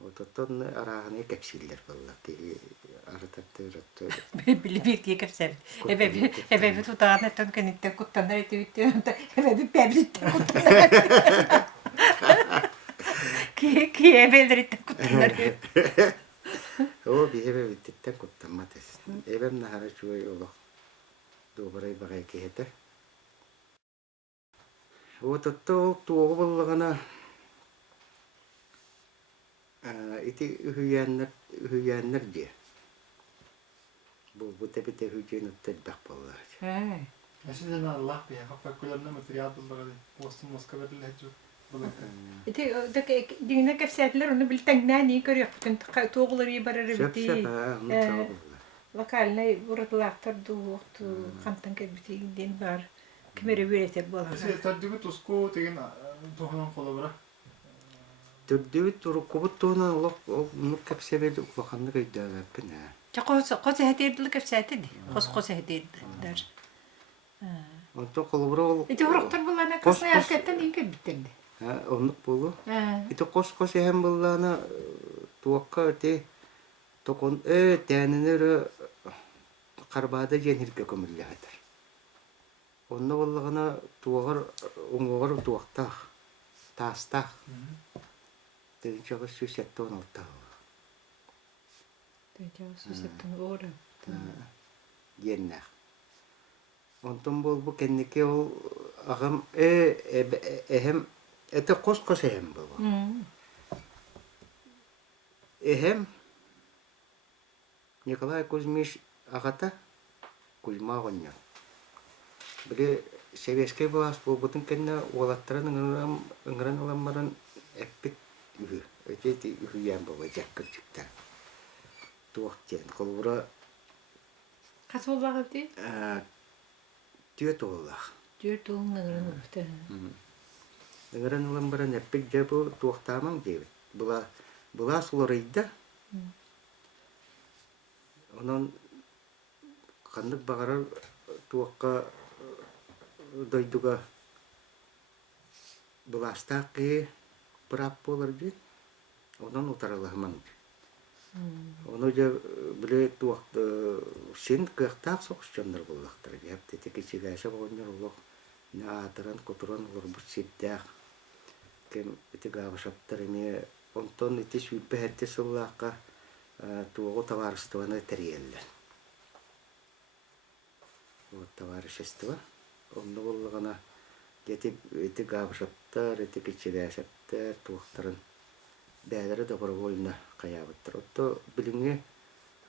Ототон араханы капсиллер болла. Ки арытаттырытты. Билбек ки капсабит. Эбеби тутааны төнкөнүттө куттандар этибитте. Эбеби бәбитте куттандар. Ки эбелдеритте куттандар. О, бихебе биттен куттаматес. Эбем нахара чуй олох. добрый багай кехетер. Вот это туого боллагана ити хүйәннер де. Бұл бұта-біта хүйән өттәд бақ боллар. Әшеден Аллах бия, фольклорный материал боллар. Остын Москва берілі әджу. Ити дегенде кәпсәтләр оны бил тәңнәни көрәк бүтән тоғылар ибарар бити. Локальный урытлактар дуht хантан кәбитен бар. Кемере беретер болар. Әше тәрдүгү туску деген тоғынан қолы бара. Төрдүбүт турукубут туна лок ну кәпсәбе локанны көйдәгә кенә. Чакос хәтерлек кәпсәте ди. Кос хәтерлек. Онто колбро. Ити урыктар булана касна яркәттән инке битенде. Онлық болу. Ити қос әм болланы туаққа өте тоқын тәнінері қарбады женірге көмілі ғадыр. Онны боллағына туағыр, оңғығыр туақтақ, тастақ. Деген чағы сүсетті 16-тағы. Деген чағы сүсеттің оры. Еннақ. Онтын бол бұл кәннеке ол ағым әхем это кос эхем было. Эхем Николай Кузьмич Агата Кузьма Ваня. Были советский власть, был бутын кенне олаттарын ыңыран оламмарын эппит үхі. Өтеті үхіян было жаққыр чықта. Туақтен. Қолуыра... Қас олағы де? Түйет олақ. Түйет олың ыңыран өфті. Ыңыран оламмарын эппит жабы туақтаман дейбіт. Была суларыйда. Онын қандық бағарар туаққа дойдуға бұластақы пырап болар дейд. Онын ұтаралығыман. Оны жа біле туақты сен қияқтақ соқыс жандар болақтыр. Әпті теке чегәші болғандар олық. Не атыран, құтыран олар бұр сеттәқ. Кем әті ғабышаптар әме. Онтон әті сүйіппі әтті сыллаққа туағы товарыстываны тәрелер. Вот товарищество. Онны болғана әті ғабышаптар, әті кечегәшаптар, туақтарын бәлері добровольна қаябыттыр. Отто біліңе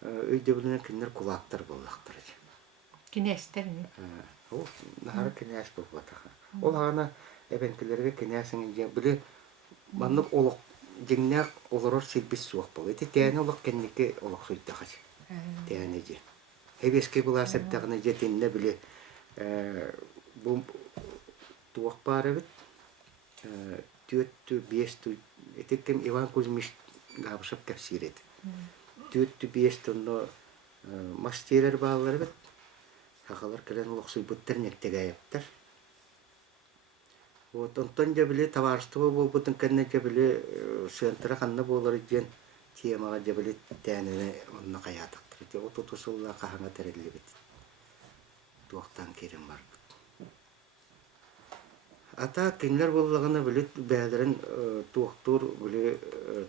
өйде біліңе кіндер құлақтар болақтыр. Кенестер не? Ол нағары кенес болғатаға. Ол ағана әбенкілерге кенесің білі маңнық олық жеңнәк оларор силбис суақ бол. Эти тәне олық кәннеке олық суйттағыз. Тәне же. Әбеске бұл асырттағына жетеніне біле бұл туақ бары біт. Түйетті, бесті, әтеккем Иван Кузьмич ғабышап кәпсир еді. Түйетті, бесті, оны мастерер бағалар біт. Хақалар кәлен олық суйбыттар нектеге айыптар. Вот онтон жабыле товарство бол бутын кенне жабыле сентра ханна болар ден темага жабыле тәнене онна каятыктыр. Те отутусулла кахана терелли бит. Туактан керем бар. Ата кинлер боллагына билет бәлерин туактур биле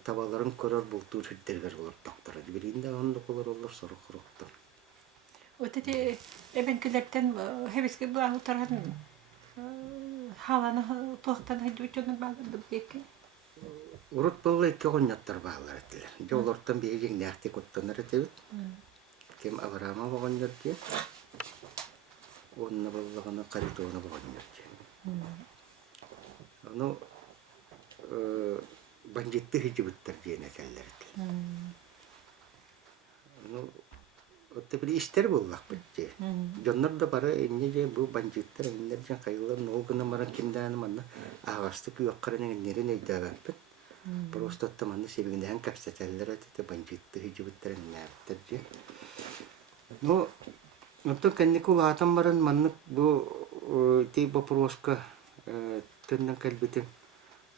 табаларын көрөр бултур хиттергер болор доктор. Биринде онда болор олар сорохроктор. Отете эбенкелерден хебеске була утарган халаны тоқтан хайдуучуны бағырды беке. Урут болы екі ғоньяттар бағылар әтілер. Жолортан бейгің нәқті көттаныр әтебіт. Кем Авраама бағындар де. Онына болығына қаритуына бағындар де. Оны банжетті хижібіттер дейін әтелер әтілер. Оны отты бір іштер боллақ бітте. Жондар да бары әне же бұл банжеттер әнелер жан қайылар нолғына маран кемдәні манна ағасты күйоққарын әнерін өйді әбіт. Просто оттаманны себегінде ән кәпсәтәлілер әтеті банжетті хижібіттер әнне әбіттер же. Ну, оттан кәннекі ұлағатан баран манны бұл тей бопроска төннен кәлбетін.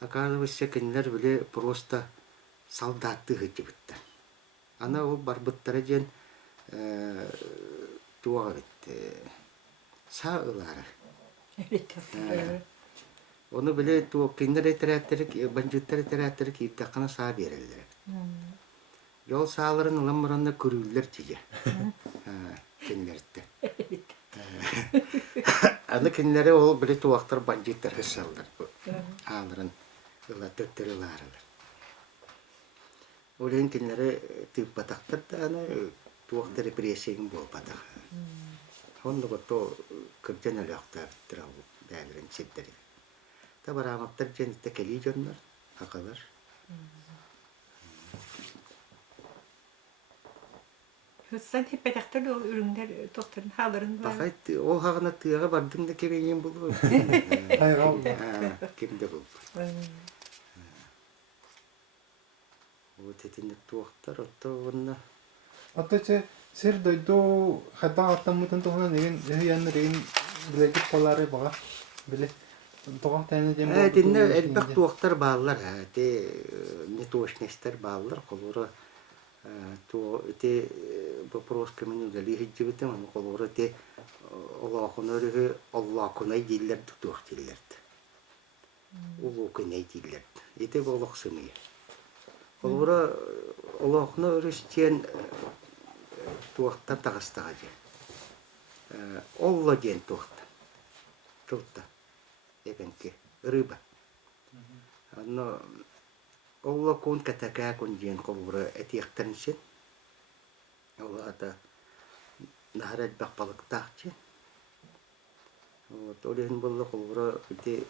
Оказывается, кәнелер біле просто солдатты хижібіттер. Ана ол барбыттары жен туаға бітті. Сағылары. Оны біле кендер әтірәттірік, банжеттер әтірәттірік ептаққана саға берелер. Жол сағыларын ұлан мұранда көрілер теге. Кендерді. Аны кинләре ол биле туактар бандиттар хәссалдар. Аларын ила төттөрүләрләр. Олен кинләре тип батактар да аны туактар репрессияң бул батак. Онда гото кырҗан алакта биттирә бу дәлрен ситтери. Табарамактар җенитте кели җоннар, акалар. Хысан хеппетактар ол үрүңдер токторун халарын бар. Бахайт ол хагына тыга бардың да кебеген булду. Кимде бул? Вот эти туактар оттогонна. Атаче сер дойду хатан аттамытын тохна деген яны рейн билек колары бага биле тоган таны дем. Динне элбек туактар баалар, те не точнестер баалар, колора то те вопрос ко мне дали хиджибетем, аны колора те Олонхоноры Аллахунай диллер туактиллер. Улукунай диллер. Ите болохсымы. Колора Олонхоноры стен туактар тагыстага же. Олла ден туакта. Тутта. Эбенке рыба. Но Олла кун катака кун ден колора этиектенсен. Олла ата нахарат бакпалыктакчы. Вот олен болла колора ите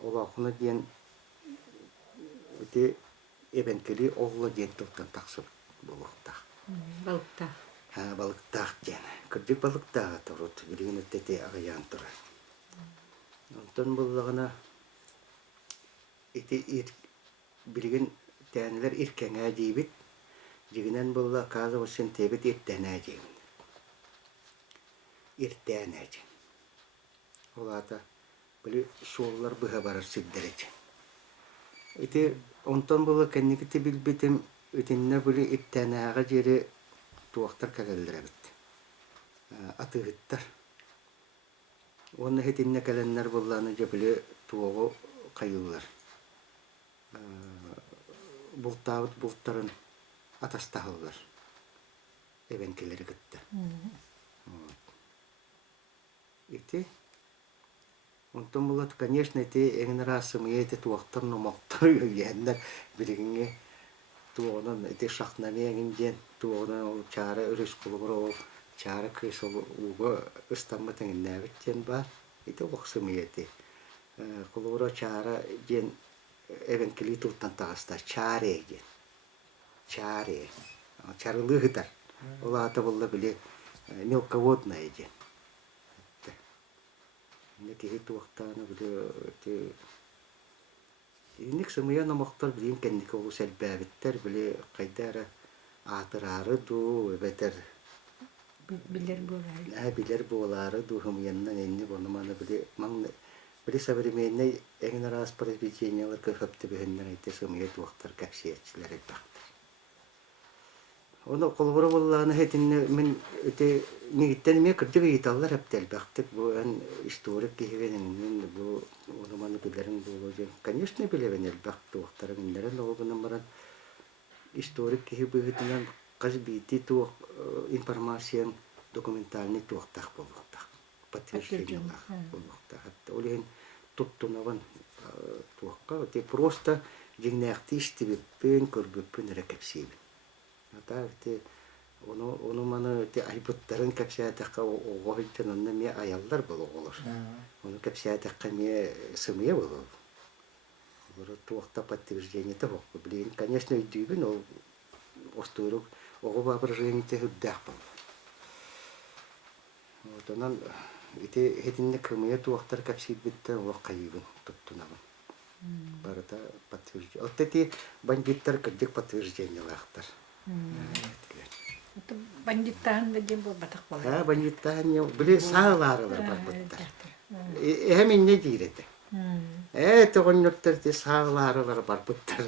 Олонхоно ден ите эбенкели Олла ден туктан таксып болуктак. Балыкта. Балыктак ден. Кырдык балыктага турут билген тете агаян тура. Онтон боллагына ите билген тәнелер иркеңә дибит. Жигинен болла каза өсөн тебит иртәнә дибит. Иртәнә дибит. Олата били шуллар быга барар сиддерет. Ите онтон болла кеннеките билбетим үтенне били иртәнәгә жери туактар кәгәлдерә бит. Атыгыттар. Оны хетинне кәленнәр болланы жебиле туого кайыллар. Бултабыт бултарын атастахыллар. Эбенкелери кытты. Ити онтон булат, конечно, ити эң расым эти туактар номактар яннар билигине туонан ити шахнаме эңден туонан чара өрүс кулугро чара кысыл уга ыстамматын нәбиттен бар. Ити оксым эти кулугро чара ген эвенкели туттан тагыста чаре ген. Чаре. Чарлыгытар. Олата болла биле мелководная ген. Неки туактаны биле те Иник сымыя намактар билин кенник ол сәлбәбиттер биле кайдара атырары ду бетер Билер болар. Билер болары ду хымыяннан энни бонуманы биле ман биле современный эң раз произведениялар көпті бехендер айтты сымыя туактар кәпсиятчилер бактыр. Оны колбора болланы хетинне мен өте нигиттен ме кырдык италлар хептел бактык бу ан историк кихевенин бу онуманы билерин боложу. Конечно, билевен элбак туактар миндерен олгунан баран историк кихебигитинен казбити туак информация документальный туактак болуктак. Подтверждениялар болуктак. Олен туттунаван туакка те просто жигнакти иштибиппен көрбүппүн рекепсибин. Атакты onu mana te ayıptırın kapsiyataka o hıçın onunla mi ayallar bulu olur. Onu kapsiyataka mi sımıya bulu. Bunu tuğakta подтверждение того. Блин, конечно, идюбин, но остурок, о воображение те худдах был. Вот он, эти хитинне кымыя туğактар kapsiyat bitti, o kayıbın tuttunavan. Барата подтверждение. Вот эти бандиттар кырдык подтверждение лахтар. Это бандиттан да дем батак болар. Бандиттан я биле сааларылар бар буттар. Эмен не дирете. Тогонноттар сааларылар бар буттар.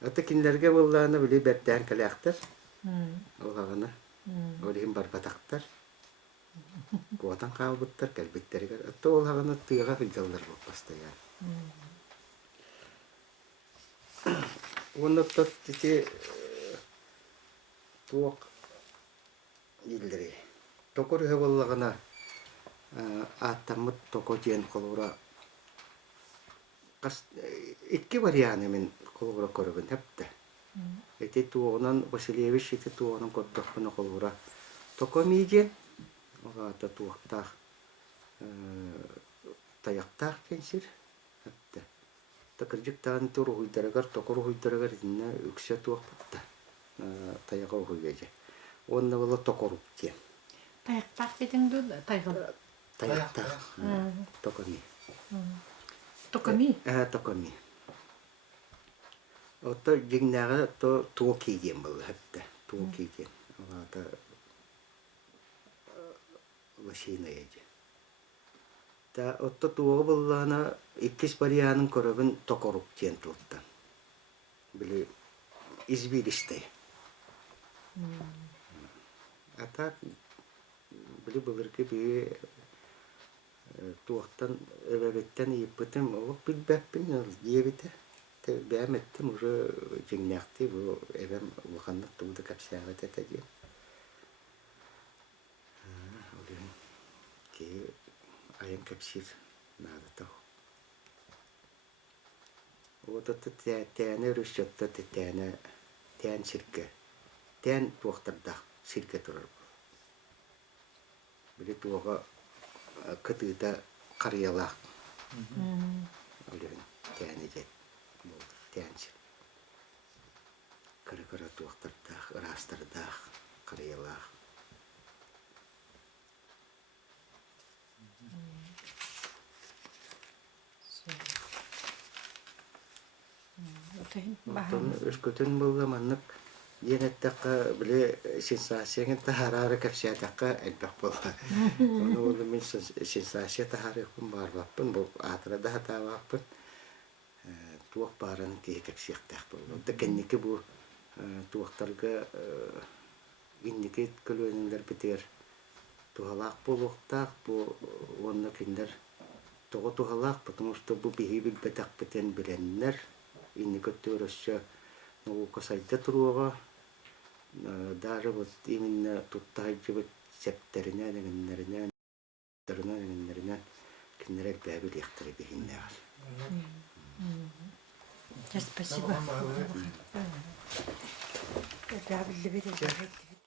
Ата кинлерге болланы биле берден калактар. Олаганы. Олим бар батактар. Куатан калбыттар калбиттерге. Ата олаганы тыга фидаллар постоянно. Оны тот тите туак Иллери. Токор хеволлагана аттаммыт токо тиен колура. Икки варианы мен колура көрөбүн хепте. Эти туонан Васильевич эти туонан коттокпуна колура. Токо миген ата туактах таяктах кенсир хепте. Такыржыктан туруйдарагар токор хуйдарагар динне үксө туакпытта. Таяга хуйгеже. Онна бола токоруп тиен. Таяктах битин ду тайгыл. Таяктах. Токоми. Токоми. Токоми. Отто жигнага то туоки ген бол хепте. Туоки ген. Ата лашина еже. Та отто туога боллана иккис бариянын көрөбүн токоруп тиен туттан. Били избилисте. Ата били былыркы би туактан эбебеттен ийиппытым ол билбеппин диебите. Те бәметтим уже жигнякты бу эбем улханнык тууда капсягат этеди. Олен ки айын капсир надо тау. Вот это тяне рүшөттө тян сирке. Тян туактардах сирке турар. Били туага кытыта карыялак. Олен тяне жет. Тянский. Кара-кара туактардах, растардах, карыялах. Өскөтөн болга маннык енеттакка биле сенсацияны тахарары капсиятакка элбек болга. Ону болду мен сенсация тахарыкпын барбаппын, бул атырада хатабаппын. Туак барын кие капсияктак болду. Декенники бу туактарга инники көлөнүлөр битер. Тухалак болуктак бу онна киндер того тухалак, потому что бу биги билбетак битен биленнер. Инники төрөсчө наука сайта туруга даже вот именно туттайжыбыт септерине дегеннеринен киндерек бәбил яктыры бигиннер. Спасибо.